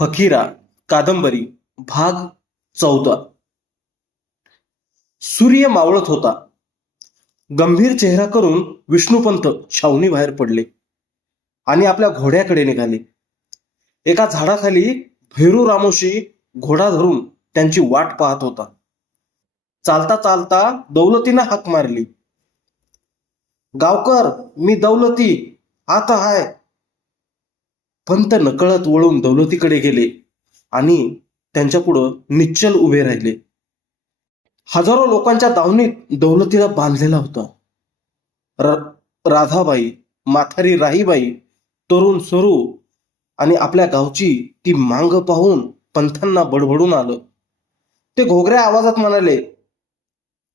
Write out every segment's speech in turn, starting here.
फकीरा कादंबरी भाग चौदा. सूर्य मावळत होता. गंभीर चेहरा करून विष्णुपंत छावणी बाहेर पडले आणि आपल्या घोड्याकडे निघाले. एका झाडाखाली भैरू रामोशी घोडा धरून त्यांची वाट पाहत होता. चालता चालता दौलतीनं हाक मारली. गावकर मी दौलती आता हाय. पंत नकळत वळून दौलतीकडे गेले आणि त्यांच्या पुढं निश्चल उभे राहिले. हजारो लोकांच्या दावणीत दौलतीला बांधलेला होता. र- राधाबाई माथारी राहीबाई तरुण सरू आणि आपल्या गावची ती मांग पाहून पंथांना बडबडून आलं. ते घोगऱ्या आवाजात म्हणाले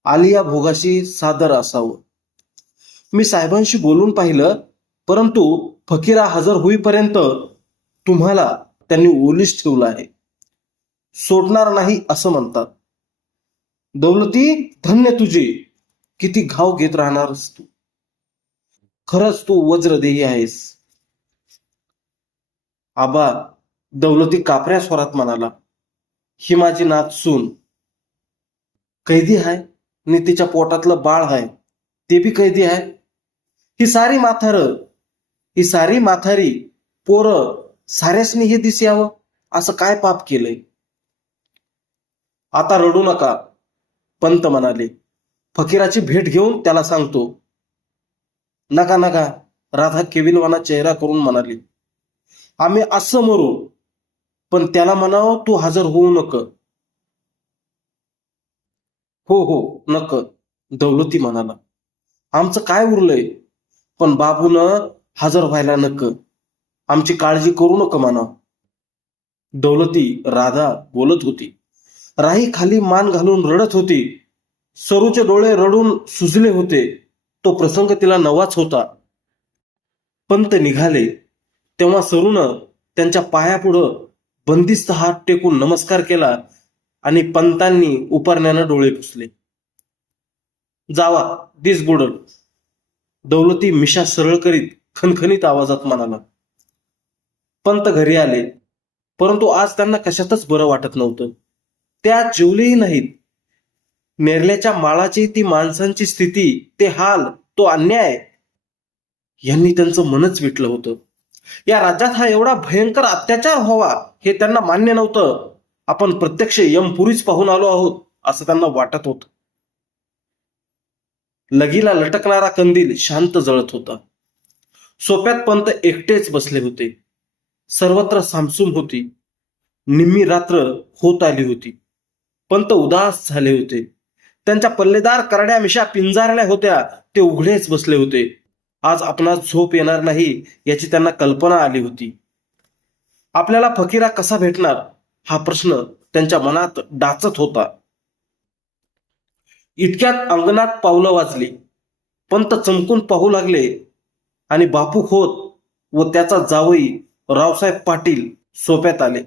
आलिया भोगाशी सादर असावं. मी साहेबांशी बोलून पाहिलं परंतु फकीरा हजर होईपर्यंत तुम्हाला त्यांनी ओलीस ठेवलं आहे. सोडणार नाही असं म्हणतात. दौलती धन्य तुझे. किती घाव घेत राहणारस तू. खरंच तू वज्रदेही आहेस. आबा दौलती कापऱ्या स्वरात म्हणाला ही माझी नात सून. कैदी आहे आणि तिच्या पोटातलं बाळ आहे ते बी कैदी आहे ही सारी माथार ही सारी माथारी पोरं साऱ्यासनी हे दिस यावं? असं काय पाप केलंय? आता रडू नका पंत म्हणाले. फकीराची भेट घेऊन त्याला सांगतो. नका नका राधा केविलवाना चेहरा करून म्हणाली. आम्ही असं मरू पण त्याला म्हणावं तू हजर होऊ नक. हो हो नक दौलती म्हणाला. आमचं काय उरलंय? पण बाबून हजर व्हायला नक. आमची काळजी करू नका माना. दौलती राधा बोलत होती. राही खाली मान घालून रडत होती. सरूचे डोळे रडून सुजले होते. तो प्रसंग तिला नवाच होता. पंत निघाले. तेव्हा सरूनं त्यांच्या पायापुढं बंदिस्त हात टेकून नमस्कार केला आणि पंतांनी उपारण्यानं डोळे पुसले. जावा दिस बुडल दौलती मिशा सरळ करीत खणखणीत आवाजात म्हणाला पंत घरी आले परंतु आज त्यांना कशातच बरं वाटत नव्हतं. त्या जेवलेही नाहीत. नेरल्याच्या माळाची ती माणसांची स्थिती ते हाल तो अन्याय यांनी त्यांचं मनच विटलं होतं. या राज्यात हा एवढा भयंकर अत्याचार व्हावा हे त्यांना मान्य नव्हतं. आपण प्रत्यक्ष यमपुरीच पाहून आलो आहोत असं त्यांना वाटत होतं. लगीला लटकणारा कंदील शांत जळत होता. सोप्यात पंत एकटेच बसले होते. सर्वत्र सामसूम होती. निम्मी रात्र होत आली होती. पंत उदास झाले होते. त्यांच्या पल्लेदार करड्या मिशा पिंजारल्या होत्या ते उघडेच बसले होते. आज आपणास झोप येणार नाही याची त्यांना कल्पना आली होती. आपल्याला फकीरा कसा भेटणार? हा प्रश्न त्यांच्या मनात डाचत होता. इतक्यात अंगणात पावलं वाजली. पंत चमकून पाहू लागले आणि बापू खोत व त्याचा जावई रावसाहेब पाटील सोप्यात आले.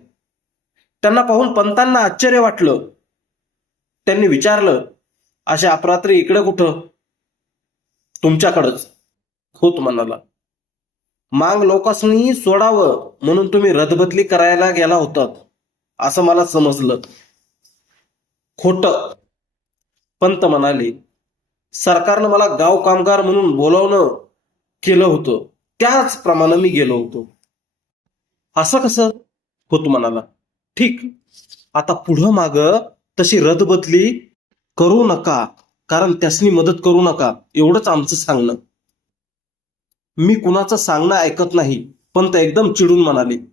त्यांना पाहून पंतांना आश्चर्य वाटलं. त्यांनी विचारलं अशा अपरात्री इकडे कुठं? तुमच्याकडंच. खोत म्हणाला मांग लोकांनी सोडावं म्हणून तुम्ही रदबदली करायला गेला होतात असं मला समजलं. खोट पंत म्हणाले सरकारनं मला गाव कामगार म्हणून बोलावणं केलं होतं. त्याचप्रमाणे मी गेलो होतो. असं कसं? होत म्हणाला. ठीक. आता पुढं माग तशी रदबदली करू नका. कारण त्यासनी मदत करू नका. एवढंच आमचं सांगणं. मी कुणाचं सांगणं ऐकत नाही. पण ते एकदम चिडून म्हणाले.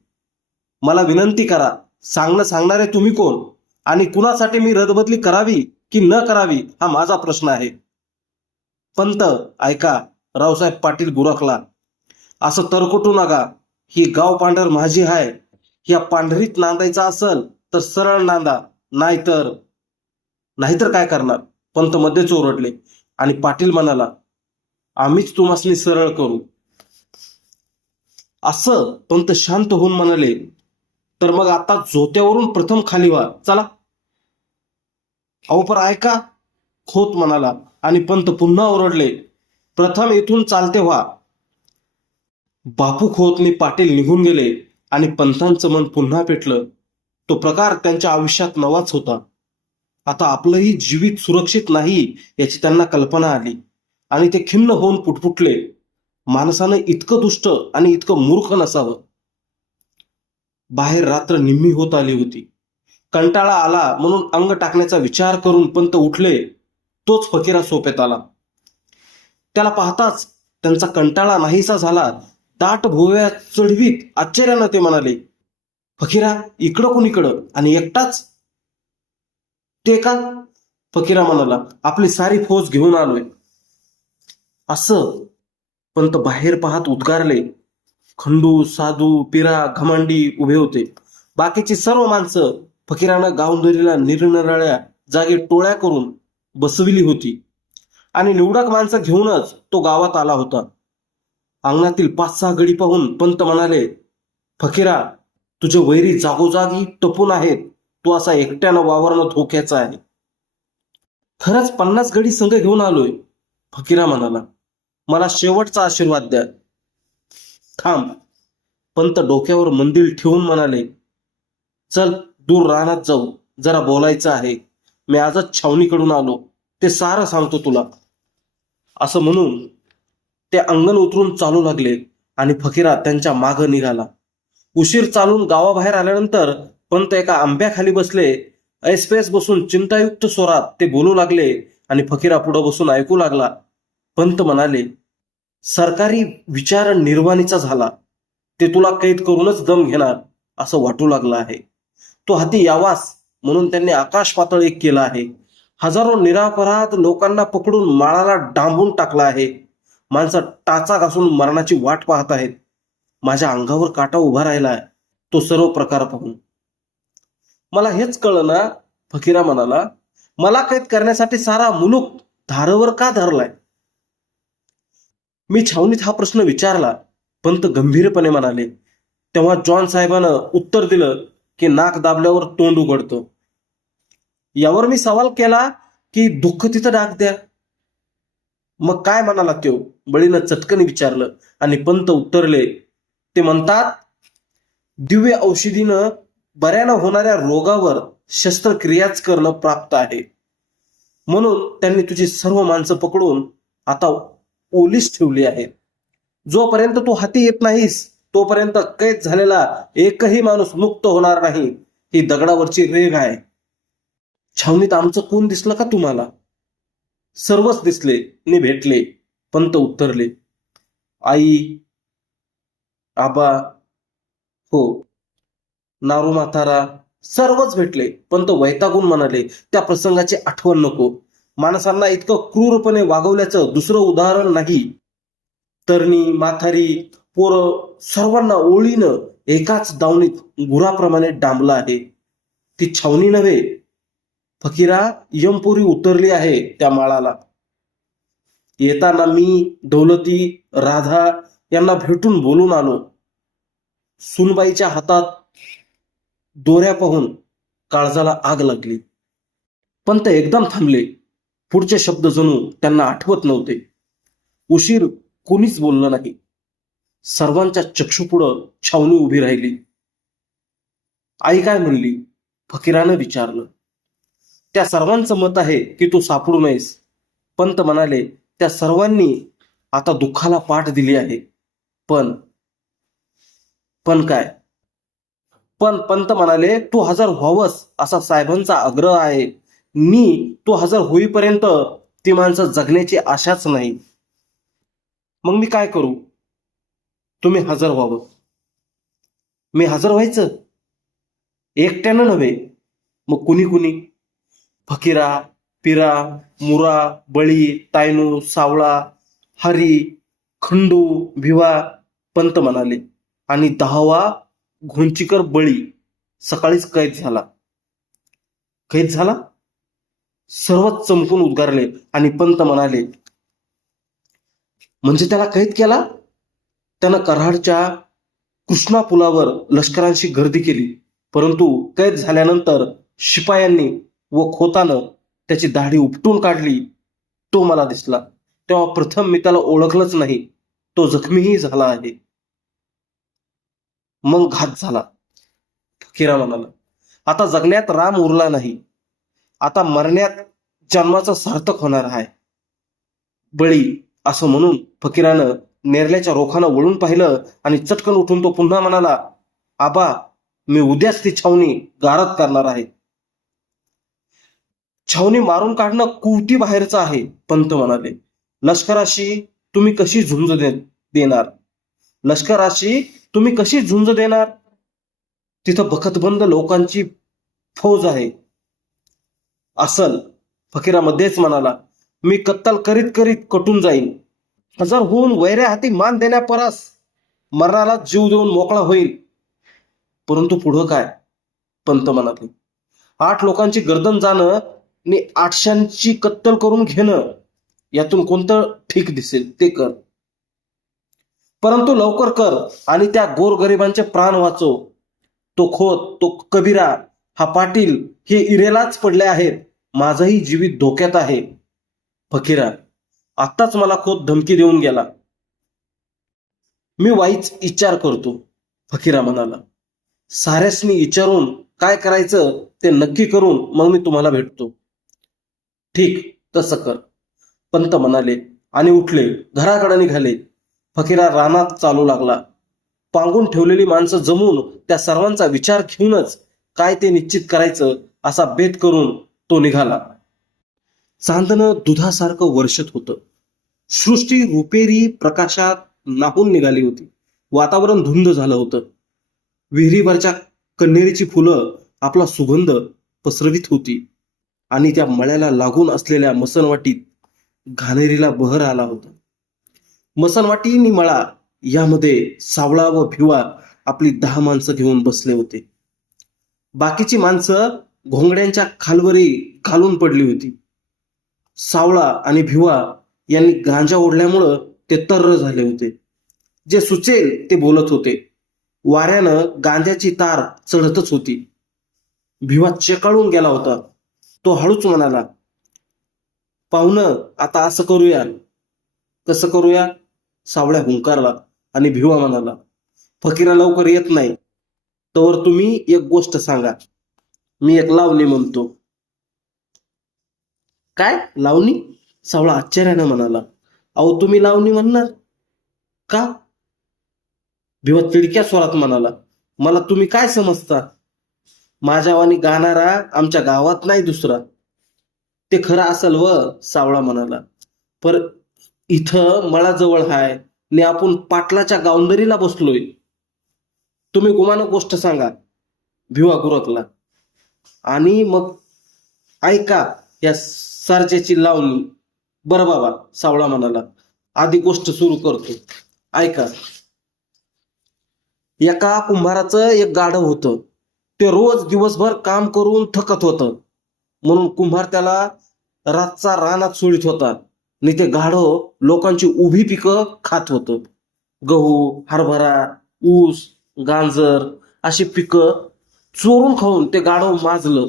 मला विनंती करा. सांगणं सांगणारे तुम्ही कोण? आणि कुणासाठी मी रदबदली करावी की न करावी हा माझा प्रश्न आहे. पंत ऐका. रावसाहेब पाटील गुरखला. असं तरकुटू नका. ही गाव पांढर माझी आहे या पांढरीत नांदायचा असल तर सरळ नांदा. नाहीतर नाहीतर काय करणार? पंत मध्येच ओरडले. आणि पाटील म्हणाला आम्हीच तुम्हासनी सरळ करू. असं पंत शांत होऊन म्हणाले तर मग आता झोत्यावरून प्रथम खाली व्हा चला. अहो पर ऐका खोत म्हणाला. आणि पंत पुन्हा ओरडले प्रथम इथून चालते व्हा. बापू खोतने पाटील निघून गेले आणि पंथांचं मन पुन्हा पेटलं. तो प्रकार त्यांच्या आयुष्यात नवाच होता. आता आपलंही जीवित सुरक्षित नाही याची त्यांना कल्पना आली. आणि ते खिन्न होऊन पुटपुटले. माणसानं इतकं दुष्ट आणि इतकं मूर्ख नसावं. बाहेर रात्र निम्मी होत आली होती. कंटाळा आला म्हणून अंग टाकण्याचा विचार करून पंत उठले. तोच फकीरा सोप्यात आला. त्याला पाहताच त्यांचा कंटाळा नाहीसा झाला. दाट भोव्या चढवीत आश्चर्यानं ते म्हणाले फकीरा इकडं कुणीकडं? आणि एकटाच? ते का? फकीरा म्हणाला आपली सारी फौज घेऊन आलोय. असं? पंत बाहेर पाहत उद्गारले. खंडू साधू पिरा घमांडी उभे होते. बाकीची सर्व माणसं फकीरानं गावंदरीला निरनिराळ्या जागी टोळ्या करून बसविली होती. आणि निवडक माणसं घेऊनच तो गावात आला होता. अंगणातील पाच सहा गडी पाहून पंत म्हणाले फकीरा तुझे वैरी जागोजागी टपून आहेत. तू असा एकट्यानं वावरणं धोक्याचा आहे. खरंच पन्नास गडी संघ घेऊन आलोय फकीरा म्हणाला. मला शेवटचा आशीर्वाद द्या. थांब पंत डोक्यावर मंदिर ठेवून म्हणाले. चल दूर रानात जाऊ. जरा बोलायचं आहे. मी आजच छावणीकडून आलो. ते सारं सांगतो तुला. असं म्हणून ते अंगण उतरून चालू लागले आणि फकीरा त्यांच्या माग निघाला. उशीर चालून गावाबाहेर आल्यानंतर पंत एका आंब्याखाली बसले. ऐसपेस बसून चिंतायुक्त स्वरात ते बोलू लागले आणि फकीरा पुढे बसून ऐकू लागला. पंत म्हणाले सरकारी विचार निर्वाणीचा झाला. ते तुला कैद करूनच दम घेणार असं वाटू लागलं आहे. तो हाती यावास म्हणून त्यांनी आकाश पातळ एक केला आहे. हजारो निरापराध लोकांना पकडून माळाला डांबून टाकला आहे. माणसं टाचा घासून मरणाची वाट पाहत आहेत. माझ्या अंगावर काटा उभा राहिलाय. तो सर्व प्रकार पाहून. मला हेच कळलं ना फकीरा म्हणाला मला कैद करण्यासाठी सारा मुलूक धारवर का धरलाय? मी छावणीत हा प्रश्न विचारला. पंत गंभीरपणे म्हणाले तेव्हा जॉन साहेबानं उत्तर दिलं की नाक दाबल्यावर तोंड उघडतं. यावर मी सवाल केला की दुःख तिथं डाक द्या मग काय म्हणाला त्यो? बळीनं चटकन विचारलं आणि पंत उत्तरले ते म्हणतात दिव्य औषधीनं बऱ्यानं होणाऱ्या रोगावर शस्त्रक्रियाच करणं प्राप्त आहे. म्हणून त्यांनी तुझी सर्व माणसं पकडून आता ओलीस ठेवली आहे जोपर्यंत तू हाती येत नाहीस तोपर्यंत कैद झालेला एकही माणूस मुक्त होणार नाही. ही दगडावरची रेग आहे. छावणीत आमचं कोण दिसलं का तुम्हाला? सर्वच दिसले ने भेटले पंत उत्तरले आई आबा हो नारू म्हातारा सर्वच भेटले. पंत वैतागून म्हणाले त्या प्रसंगाची आठवण नको. माणसांना इतकं क्रूरपणे वागवल्याचं दुसरं उदाहरण नाही. तरणी माथारी पोरं सर्वांना ओळीनं एकाच दावणीत गुराप्रमाणे डांबलं आहे. ती छावणी नव्हे फकीरा यमपुरी उतरली आहे त्या माळाला. येताना मी दौलती राधा यांना भेटून बोलून आलो. सुनबाईच्या हातात दोऱ्या पाहून काळजाला आग लागली. पण ते एकदम थांबले. पुढचे शब्द जणू त्यांना आठवत नव्हते. उशीर कोणीच बोललं नाही. सर्वांच्या चक्षुपुढं छावणी उभी राहिली. आई काय म्हणली? फकीरानं विचारलं. त्या सर्वांचं मत आहे की तू सापडू नयेस. पंत म्हणाले त्या सर्वांनी आता दुःखाला पाठ दिली आहे. पण पण काय? पण पंत म्हणाले तू हजर व्हावंस असा साहेबांचा आग्रह आहे. मी तो हजर होईपर्यंत ती माणसं जगण्याची आशाच नाही. मग मी काय करू? तुम्ही हजर व्हावं. मी हजर व्हायचं? एकट्यानं नव्हे. मग कुणी कुणी? फकीरा पिरा मुरा बळी तायनू सावळा हरी खंडू भिवा पंत म्हणाले. आणि दहावा घोंचीकर बळी. सकाळीच कैद झाला. कैद झाला? सर्वच चमकून उद्गारले आणि पंत म्हणाले म्हणजे त्याला कैद केला? त्यानं कराडच्या कृष्णा पुलावर लष्करांशी गर्दी केली. परंतु कैद झाल्यानंतर शिपायांनी व खोतानं त्याची दाढी उपटून काढली तो मला दिसला. तेव्हा प्रथम मी त्याला ओळखलंच नाही. तो जखमीही झाला आहे. मग घात झाला. फकीरा म्हणाला आता जगण्यात राम उरला नाही. आता मरण्यात जन्माचं सार्थक होणार आहे. बळी असं म्हणून फकीरानं नेरल्याच्या रोखानं वळून पाहिलं आणि चटकन उठून तो पुन्हा म्हणाला आबा मी उद्याच ती छावणी गारद करणार आहे. छावणी मारून काढणं कुवती बाहेरचं आहे पंत म्हणाले. लष्कराशी तुम्ही कशी झुंज दे देणार? लष्कराशी तुम्ही कशी झुंज देणार? तिथं बखतबंद लोकांची फौज आहे. असल फकीरामध्येच म्हणाला मी कत्तल करीत करीत कटून जाईन. हजर होऊन वैऱ्या हाती मान देण्यापरास मरणाला जीव देऊन मोकळा होईल परंतु पुढं काय? पंत म्हणाले. आठ लोकांची गर्दन जाणं आणि आठशांची कत्तल करून घेणं यातून कोणतं ठीक दिसेल ते कर. परंतु लवकर कर आणि त्या गोरगरिबांचे प्राण वाचव. तो खोत तो कबीरा हा पाटील हे इरेलाच पडले आहेत. माझंही जीवित धोक्यात आहे. फकीरा आत्ताच मला खोत धमकी देऊन गेला. मी वाईच विचार करतो फकीरा म्हणाला. साऱ्यासनी विचारून काय करायचं ते नक्की करून मग मी तुम्हाला भेटतो. ठीक तसं कर. पंत म्हणाले आणि उठले घराकडे निघाले. फकीरा रानात चालू लागला. पांगून ठेवलेली माणसं जमून त्या सर्वांचा विचार घेऊनच काय ते निश्चित करायचं असा बेत करून तो निघाला. चांदणं दुधासारखं वर्षत होतं. सृष्टी रुपेरी प्रकाशात नाहून निघाली होती. वातावरण धुंद झालं होतं. विहिरीवरच्या कन्हेरीची फुलं आपला सुगंध पसरवित होती. आणि त्या मळ्याला लागून असलेल्या मसनवाटीत घाणेरीला बहर आला होता. मसनवाटी आणि मळा यामध्ये सावळा व भिवा आपली दहा माणसं घेऊन बसले होते. बाकीची माणसं घोंगड्यांच्या खालवरी घालून पडली होती. सावळा आणि भिवा यांनी गांजा ओढल्यामुळं ते तर्र झाले होते. जे सुचेल ते बोलत होते. वाऱ्यानं गांजाची तार चढतच होती. भिवा चेकाळून गेला होता. तो हळूच म्हणाला पाहुणं आता असं करूया. कसं करूया? सावळ्या हुंकारला आणि भिवा म्हणाला फकीरा लवकर येत नाही. तर तुम्ही एक गोष्ट सांगा. मी एक लावणी म्हणतो. काय? लावणी? सावळा आश्चर्यानं म्हणाला अहो तुम्ही लावणी म्हणणार? का? भिवा तिडक्या स्वरात म्हणाला मला तुम्ही काय समजता? माझ्यावानी गाणारा आमच्या गावात नाही दुसरा. ते खरं असल व सावळा म्हणाला. पर इथं मळाजवळ हाय. ने आपण पाटलाच्या गावंदरीला बसलोय. तुम्ही गुमान गोष्ट सांगा. भिवा गुरकला. आणि मग ऐका या सारच्याची लावणी. बरं बाबा सावळा म्हणाला. आधी गोष्ट सुरू करतो. ऐका. एका कुंभाराचं एक गाढव होतं. ते रोज दिवसभर काम करून थकत होतं. म्हणून कुंभार त्याला रातचा रानात सोडित होता. आणि ते गाढव लोकांची उभी पिकं खात होतं. गहू हरभरा ऊस गांजर अशी पिकं चोरून खाऊन ते गाढव माजलं.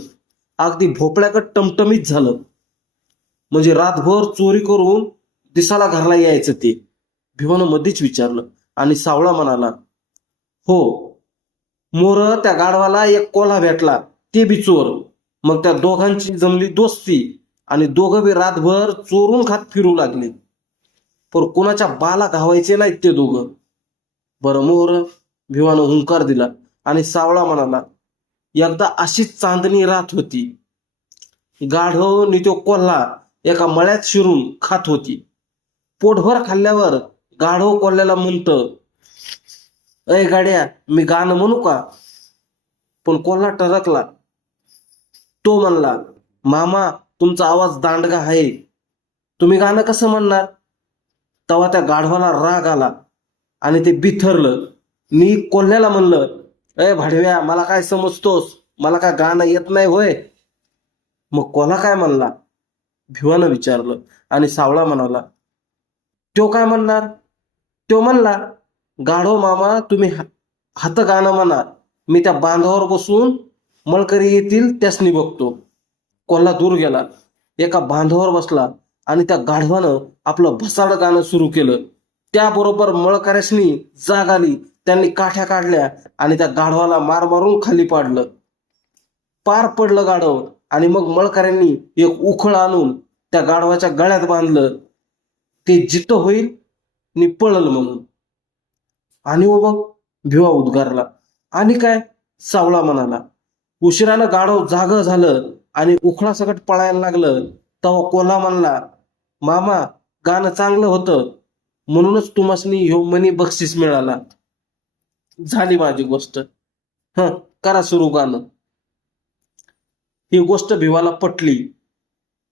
अगदी भोपळ्याकडे टमटमीत झालं. म्हणजे रातभर चोरी करून दिसाला घरला यायचं ते. भिवानं मध्येच विचारलं आणि सावळा म्हणाला हो मोर त्या गाढवाला एक कोल्हा भेटला. ते बी चोर. मग त्या दोघांची जमली दोस्ती आणि दोघं बी रातभर चोरून खात फिरू लागले. पण कोणाच्या बाला घावायचे नाहीत ते दोघं. बरं मोर भिवानं हुंकार दिला आणि सावळा म्हणाला एकदा अशीच चांदणी रात होती. गाढव नि तो कोल्हा एका मळ्यात शिरून खात होती. पोटभर खाल्ल्यावर गाढव कोल्ह्याला म्हणतं अय गाड्या मी गाणं म्हणू का? पण कोल्हा टरकला तो म्हणला मामा तुमचा आवाज दांडगा आहे. तुम्ही गाणं कसं म्हणणार? तेव्हा त्या गाढवाला राग आला आणि ते बिथरलं. मी कोल्ह्याला म्हणलं अय भाडव्या मला काय समजतोस? मला काय गाणं येत नाही होय? मग कोल्हा काय म्हणला? भिवानं विचारलं आणि सावळा म्हणाला तो काय म्हणणार? तो म्हणला गाढव मामा तुम्ही हात गाणं म्हणा. मी त्या बांधावर बसून मळकरी येतील त्यासनी बघतो. कोल्हा दूर गेला. एका बांधावर बसला आणि त्या गाढवानं आपलं भसाड गाणं सुरू केलं. त्याबरोबर मळकऱ्यासनी जाग आली. त्यांनी काठ्या काढल्या आणि त्या गाढवाला मार मारून खाली पाडलं. पार पडलं गाढव आणि मग मळकऱ्यांनी एक उखळ आणून त्या गाढवाच्या गळ्यात बांधलं. ते जित होईल नि पळल म्हणून. आणि व मग भिवा उद्गारला. आणि काय? सावळा म्हणाला. उशिरानं गाढव जाग झालं आणि उखळा सकट पळायला लागलं. तेव्हा कोल्हा म्हणला मामा गाणं चांगलं होतं. म्हणूनच तुम्हासनी ह्यो मनी बक्षीस मिळाला. झाली माझी गोष्ट. ह करा सुरू गाणं. ही गोष्ट भिवाला पटली.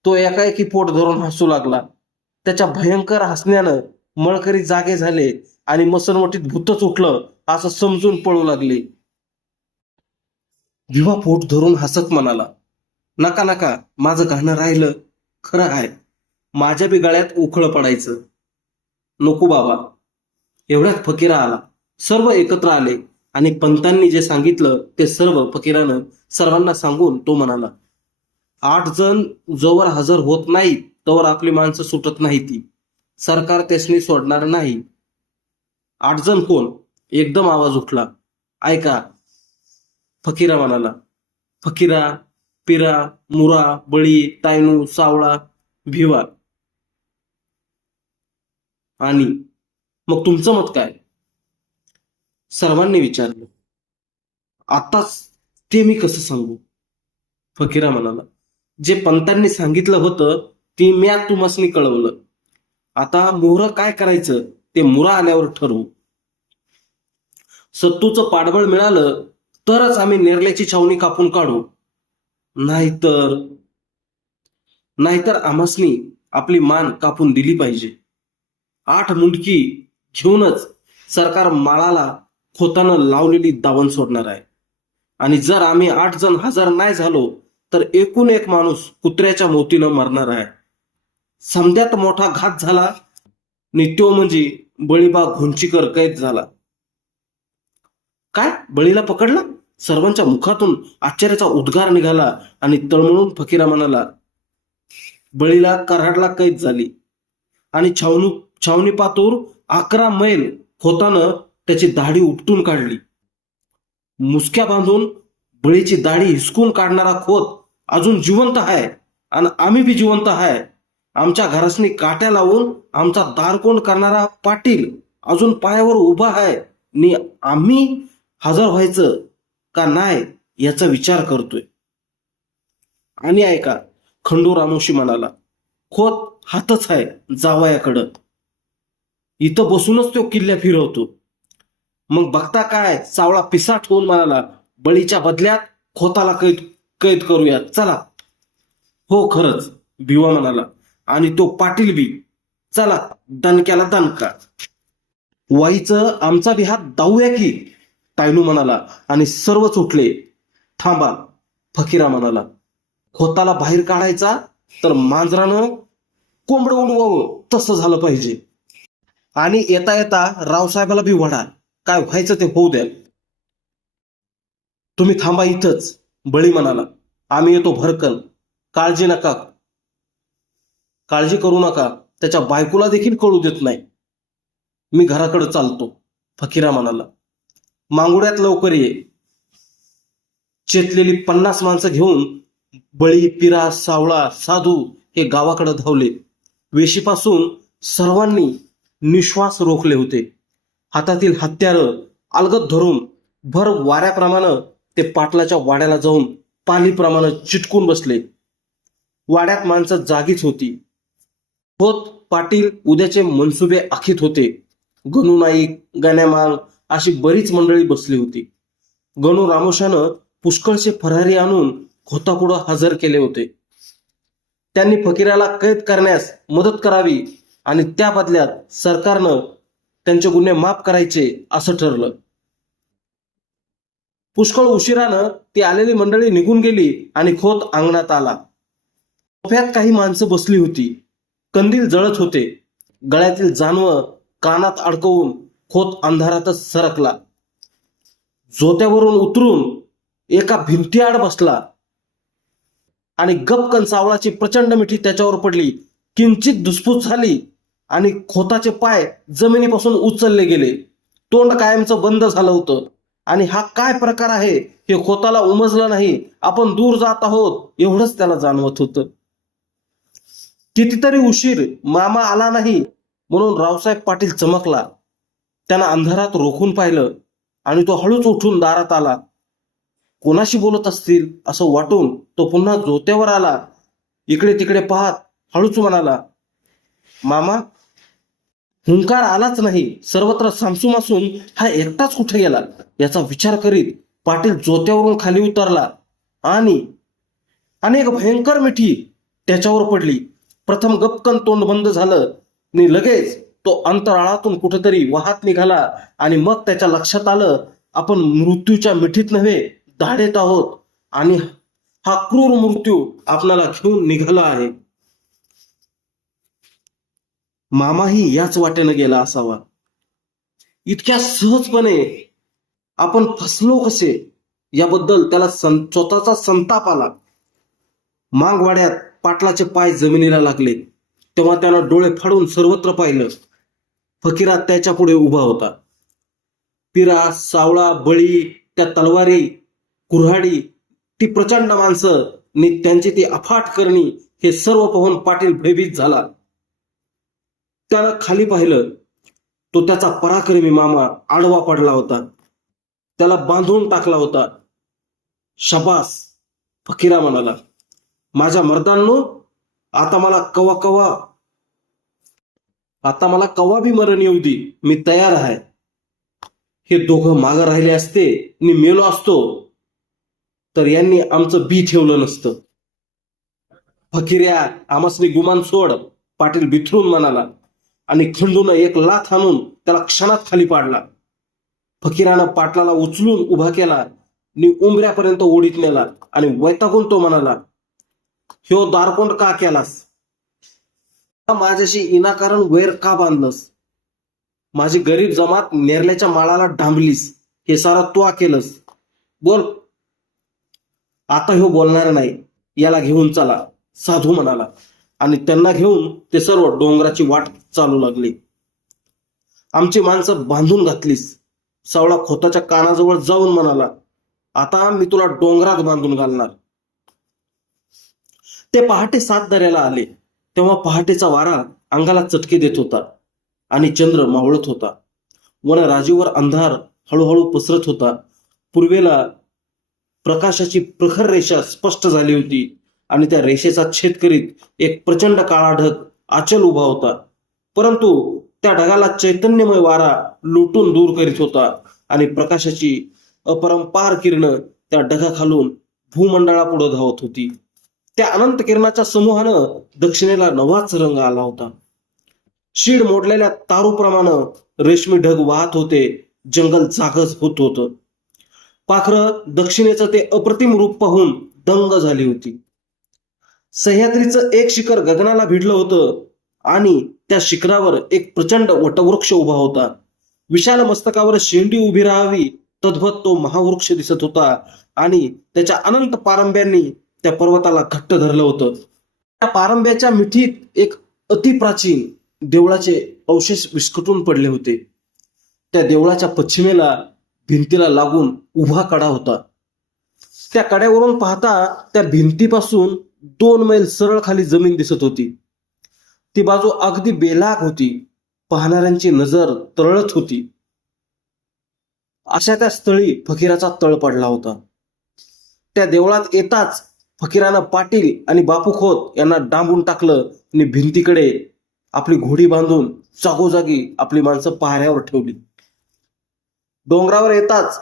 तो एकाएकी पोट धरून हसू लागला. त्याच्या भयंकर हसण्यानं मळकरी जागे झाले. आणि मसनवटीत भूतच उठलं असं समजून पळू लागले. भिवा पोट धरून हसत म्हणाला नका नका माझं गाणं राहिलं खरं आहे. माझ्या बी गळ्यात उखळ पडायचं. नको बाबा. एवढ्यात फकीरा आला. सर्व एकत्र आले आणि पंतांनी जे सांगितलं ते सर्व फकीरानं सर्वांना सांगून तो म्हणाला आठ जण जोवर हजर होत नाहीत तोवर आपली माणसं सुटत नाही ती. सरकार त्यासनी सोडणार नाही. आठ जण कोण? एकदम आवाज उठला. ऐका. फकीरा म्हणाला. फकीरा पिरा मुरा बळी तायनू सावळा भिवा. आणि मग तुमचं मत काय? सर्वांनी विचारलं. आताच ते मी कसं सांगू? फकीरा म्हणाला. जे पंतांनी सांगितलं होतं ते म्या तुम्हाला कळवलं. आता मोहर काय करायचं? ते मुरा आल्यावर ठरवू. सत्तूचं पाठबळ मिळालं तरच आम्ही नेरल्याची छावणी कापून काढू. नाहीतर नाहीतर आम्हासनी आपली मान कापून दिली पाहिजे. आठ मुंडकी घेऊनच सरकार माळाला खोतानं लावलेली दावण सोडणार आहे. आणि जर आम्ही आठ जण हजर नाही झालो तर एकूण एक माणूस कुत्र्याच्या मोतीनं मरणार आहे. समद्यात मोठा घात झाला. नित्यो म्हणजे बळीबा घोंचीकर कैद झाला. काय? बळीला पकडला? सर्वांच्या मुखातून आश्चर्याचा उद्गार निघाला आणि तळमळून फकीरा म्हणाला बळीला कराडला कैद झाली. आणि छावणी छावणी पातूर अकरा मैल खोतानं त्याची दाढी उपटून काढली. मुसक्या बांधून बळीची दाढी हिसकून काढणारा खोत अजून जिवंत आहे आणि आम्ही बी जिवंत आहे. आमच्या घरासनी काट्या लावून आमचा दारकोंड करणारा पाटील अजून पायावर उभा आहे. नि आम्ही हजर व्हायचं का नाही याचा विचार करतोय. आणि ऐका खंडू रामोशी म्हणाला खोत हातच आहे जावयाकडं. इथं बसूनच तो किल्ल्या फिरवतो. मग बघता काय सावळा पिसाट होऊन म्हणाला बळीच्या बदल्यात खोताला कैद कैद करूया चला. हो खरंच भिवा म्हणाला. आणि तो पाटील बी. चला दणक्याला दणका वाईचं आमचा बी हात दाऊया की? तायनू म्हणाला आणि सर्वच उठले. थांबा फकीरा म्हणाला. खोताला बाहेर काढायचा तर मांजरानं कोंबड उडवावं तसं झालं पाहिजे. आणि येता येता रावसाहेबाला बी वडा. काय व्हायचं ते होऊ द्या. तुम्ही थांबा इथंच बळी म्हणाला. आम्ही येतो भरकन. काळजी नका. काळजी करू नका. त्याच्या बायकोला देखील कळू देत नाही. मी घराकडे चालतो फकीरा म्हणाला. मांगुड्यात लवकर ये. चेतलेली पन्नास माणसं घेऊन बळी पिरा सावळा साधू हे गावाकडे धावले. वेशीपासून सर्वांनी निश्वास रोखले होते. हातातील हत्यार अलगत धरून भर वाऱ्याप्रमाणे ते पाटलाच्या वाड्याला जाऊन पालीप्रमाणे चिटकून बसले. वाड्यात माणसं जागीच होती. होत पाटील उद्याचे मनसुबे आखीत होते. गणू नाईक गण्यामांग अशी बरीच मंडळी बसली होती. गणू रामोशानं पुष्कळचे फरारी आणून खोतापुढं हजर केले होते. त्यांनी फकीराला कैद करण्यास मदत करावी आणि त्या बदल्यात सरकारनं त्यांचे गुन्हे माफ करायचे असं ठरलं. पुष्कळ उशिरानं ती आलेली मंडळी निघून गेली आणि खोत अंगणात आला. सोफ्यात काही माणसं बसली होती. कंदील जळत होते. गळ्यातील जानवं कानात अडकवून खोत अंधारातच सरकला. जोत्यावरून उतरून एका भिंतीआड बसला. आणि गपकन सावळाची प्रचंड मिठी त्याच्यावर पडली. किंचित धुसफूस झाली आणि खोताचे पाय जमिनीपासून उचलले गेले. तोंड कायमचं बंद झालं होतं. आणि हा काय प्रकार आहे हे खोताला उमजलं नाही. आपण दूर जात आहोत एवढंच त्याला जाणवत होतं. कितीतरी उशीर मामा आला नाही म्हणून रावसाहेब पाटील चमकला. त्यानं अंधारात रोखून पाहिलं आणि तो हळूच उठून दारात आला. कोणाशी बोलत असतील असं वाटून तो पुन्हा जोत्यावर आला. इकडे तिकडे पाहत हळूच म्हणाला मामा हुंकार आलाच नाही. सर्वत्र सामसूमासून हा एकटाच कुठे गेला? याचा विचार करीत पाटील जोत्यावरून खाली उतरला आणि अनेक भयंकर मिठी त्याच्यावर पडली. प्रथम गपकन तोंड बंद झालं. आणि लगेच तो अंतराळातून कुठेतरी वाहत निघाला आणि मग त्याच्या लक्षात आलं आपण मृत्यूच्या मिठीत नव्हे धाडेत आहोत. आणि हा क्रूर मृत्यू आपणाला घेऊन निघाला आहे. मामाही याच वाटेनं गेला असावा. इतक्या सहजपणे आपण फसलो कसे? याबद्दल त्याला सं- स्वतःचा संताप आला. मागवाड्यात पाटलाचे पाय जमिनीला लागले. तेव्हा त्यानं डोळे फाडून सर्वत्र पाहिलं. फकीरा त्याच्या पुढे उभा होता. पिरा सावळा बळी त्या तलवारी कुऱ्हाडी ती प्रचंड माणसं आणि त्यांची ती अफाट करणी हे सर्व पाहून पाटील भयभीत झाला. त्यानं खाली पाहिलं. तो त्याचा पराक्रमी मामा आडवा पडला होता. त्याला बांधून टाकला होता. शबास फकीरा म्हणाला. माझ्या मर्दांनो आता मला कवा कवा आता मला कवा बी मरण येऊ दे मी तयार आहे. हे दोघं मागं राहिले असते मी मेलो असतो तर यांनी आमचं बी ठेवलं नसतं. फकिऱ्या आमसनी गुमान सोड पाटील बिथरून म्हणाला आणि खिंडून एक लाथ आणून त्याला क्षणात खाली पाडला. फकीरानं पाटलाला उचलून उभा केला आणि उंबऱ्यापर्यंत ओढीत नेला आणि वैतागून तो म्हणाला ह्यो दारकोंड का केलास? माझ्याशी इनाकारण वैर का बांधलंस? माझी गरीब जमात नेरल्याच्या माळाला डांबलीस हे सारा तू केलंस. बोल. आता ह्यो बोलणार नाही. याला घेऊन चला साधू म्हणाला. आणि त्यांना घेऊन ते सर्व डोंगराची वाट चालू लागली. आमची माणसं बांधून घातलीस. सावळा खोताच्या कानाजवळ जाऊन म्हणाला आता मी तुला डोंगरात बांधून घालणार. ते पहाटे सात दऱ्याला आले. तेव्हा पहाटेचा वारा अंगाला चटके देत होता आणि चंद्र मावळत होता. वन राजीवर अंधार हळूहळू पसरत होता. पूर्वेला प्रकाशाची प्रखर रेषा स्पष्ट झाली होती आणि त्या रेषेचा छेद करीत एक प्रचंड काळा ढग आचल उभा होता. परंतु त्या ढगाला चैतन्यमय वारा लुटून दूर करीत होता आणि प्रकाशाची अपरंपार किरण त्या ढगाखालून भूमंडळापुढे धावत होती. त्या अनंत किरणाच्या समूहानं दक्षिणेला नवाच रंग आला होता. शीड मोडलेल्या तारूप्रमाणे रेशमी ढग वाहत होते जंगल जागच होत होतं. पाखरं दक्षिणेचं ते अप्रतिम रूप पाहून दंग झाली होती. सह्याद्रीचं एक शिखर गगनाला भिडलं होतं आणि त्या शिखरावर एक प्रचंड वटवृक्ष उभा होता. विशाल मस्तकावर शेंडी उभी राहावी तद्भत तो महावृक्ष दिसत होता आणि त्याच्या अनंत पारंब्यांनी त्या पर्वताला घट्ट धरलं होतं. त्या पारंब्याच्या मिठीत एक अतिप्राचीन देवळाचे अवशेष विस्कटून पडले होते. त्या देवळाच्या पश्चिमेला भिंतीला लागून उभा कडा होता. त्या कड्यावरून पाहता त्या भिंतीपासून दोन मैल सरळ खाली जमीन दिसत होती. ती बाजू अगदी बेलाग होती. पाहणाऱ्यांची नजर तरळत होती. अशा त्या स्थळी फकीराचा तळ पडला होता. त्या देवळात येताच फकीरानं पाटील आणि बापू खोत यांना डांबून टाकलं आणि भिंतीकडे आपली घोडी बांधून जागोजागी आपली माणसं पहाऱ्यावर ठेवली. डोंगरावर येताच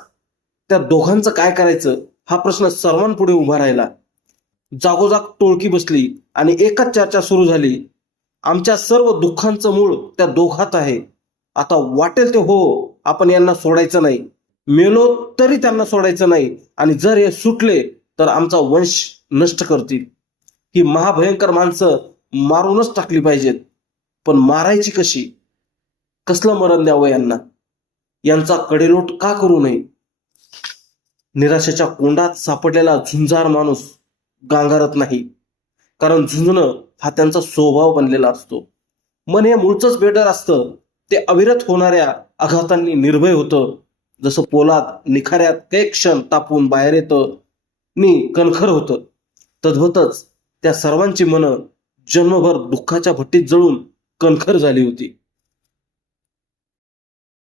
त्या दोघांचं काय करायचं हा प्रश्न सर्वांपुढे उभा राहिला. जागोजाग टोळकी बसली आणि एकच चर्चा सुरू झाली. आमच्या सर्व दुःखांचं मूळ त्या दोघात आहे. आता वाटेल ते हो आपण यांना सोडायचं नाही. मेलो तरी त्यांना सोडायचं नाही. आणि जर हे सुटले तर आमचा वंश नष्ट करतील. ही महाभयंकर माणसं मारूनच टाकली पाहिजेत. पण मारायची कशी? कसलं मरण द्यावं यांना? यांचा कडेलोट का करू नये? निराशेच्या कोंडात सापडलेला झुंजार माणूस गांगारत नाही. कारण झुंजणं हा त्यांचा स्वभाव बनलेला असतो. मन हे मूळचंच बेटर असतं. ते अविरत होणाऱ्या आघातांनी निर्भय होतं. जसं पोलाद निखाऱ्यात काही क्षण तापून बाहेर येतं मी कणखर होतो. तद्वतच त्या सर्वांची मनं जन्मभर दुःखाच्या भट्टीत जळून कणखर झाली होती.